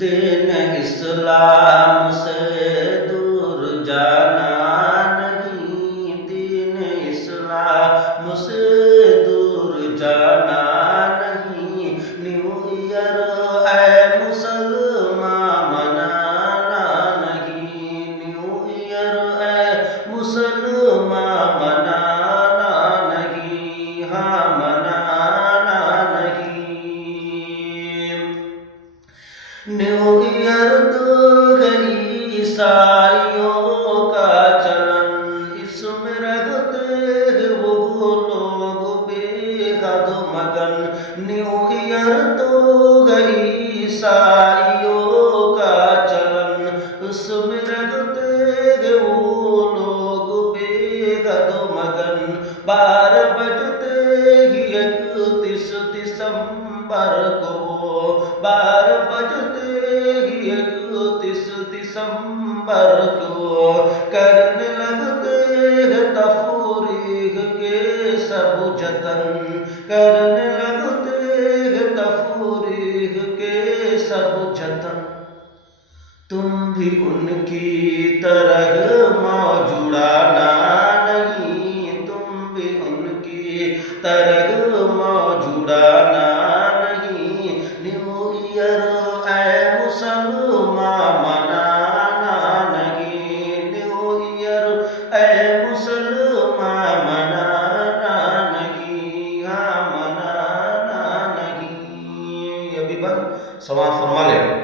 دین اسلام سے دور جانا نہیں، دین اسلام سے دور جانا نہیں، نیو ایئر اے مسلمان منانا نہیں، نیو ایئر اے مسلمان منانا نہیں، ہاں منانا نہیں۔ نیو ایئر تو ہے عیسائیوں کا چلن، اس میں رہتے ہیں وہ لوگ بے حد مگن، نیو ایئر تو ہے عیسائیوں کا چلن، اس میں رہتے ہیں وہ لوگ بے حد مگن، 12 بجتے ہی 31 دسمبر کو، 12 بجتے ہی 31 دسمبر کو کرنے لگتے ہیں تفریح کے سب جتن، کرنے لگتے ہیں تفریح کے سب جتن۔ تم بھی ان کی طرح موج اڑانا نہیں، تم بھی ان کی طرح موج اڑانا نہیں، نیو ایئر اے مسلمان منانا نہیں، نیو ایئر اے مسلمان منانا نہیں، ہاں منانا نہیں۔ ابھی بند سماعت فرما لیں۔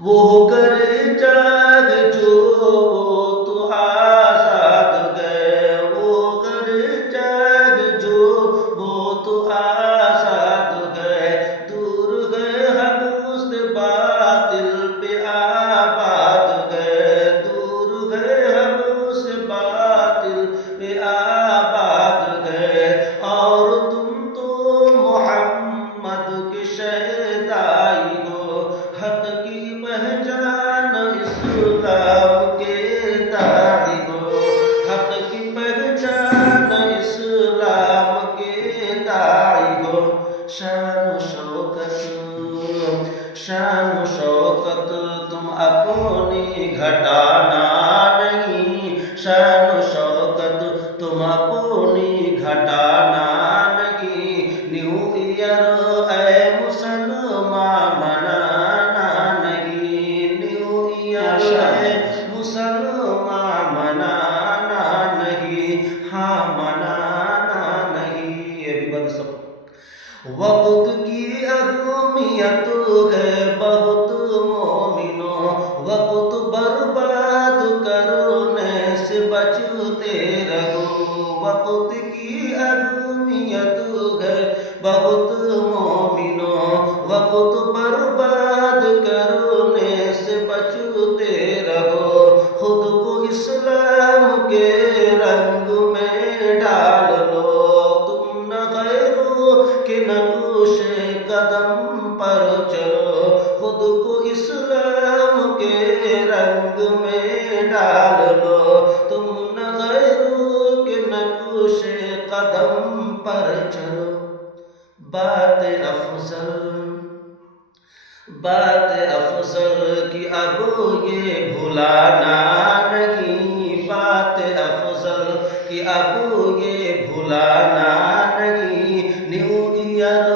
وہ کرے جاگ جو وہ تو آزاد گئے، وہ کرے جاگ جو وہ تو آزاد گئے، دور گئے حق سے باطل پہ آباد گئے، دور گئے حق سے باطل پہ آباد گئے، اور تم تو محمد کے شہدائی ہو، حق کی پہچان اسلام کے داعی ہو، حق کی پہچان اسلام کے داعی ہو، شان و شوکت، شان و شوکت تم اپنی گھٹانا نہیں، شان و شوکت تم اپنی گھٹانا نہیں، نیو ایئر اے مسلمان منانا نہیں، نیو ایئر اے مسلمان منانا نہیں، ہاں منانا نہیں۔ ابھی بند سب۔ وقت کی اہمیت ہے بہت مومنوں، وقت برباد کرنے سے بچتے رہو، وقت کی اہمیت ہے بہت مومنوں، وقت برباد کرنے سے بچتے رہو، خود کو اسلام کے رنگ میں ڈال لو، تم نہ غیروں کے نقش قدم پر چلو، خود کو اسلام کے رنگ میں ڈال لو، تم نہ غیروں کے نقش قدم پر چلو۔ بات افضل کی اب یہ بھلانا نہیں، بات افضل کی اب یہ بھلانا نہیں، نیو ایئر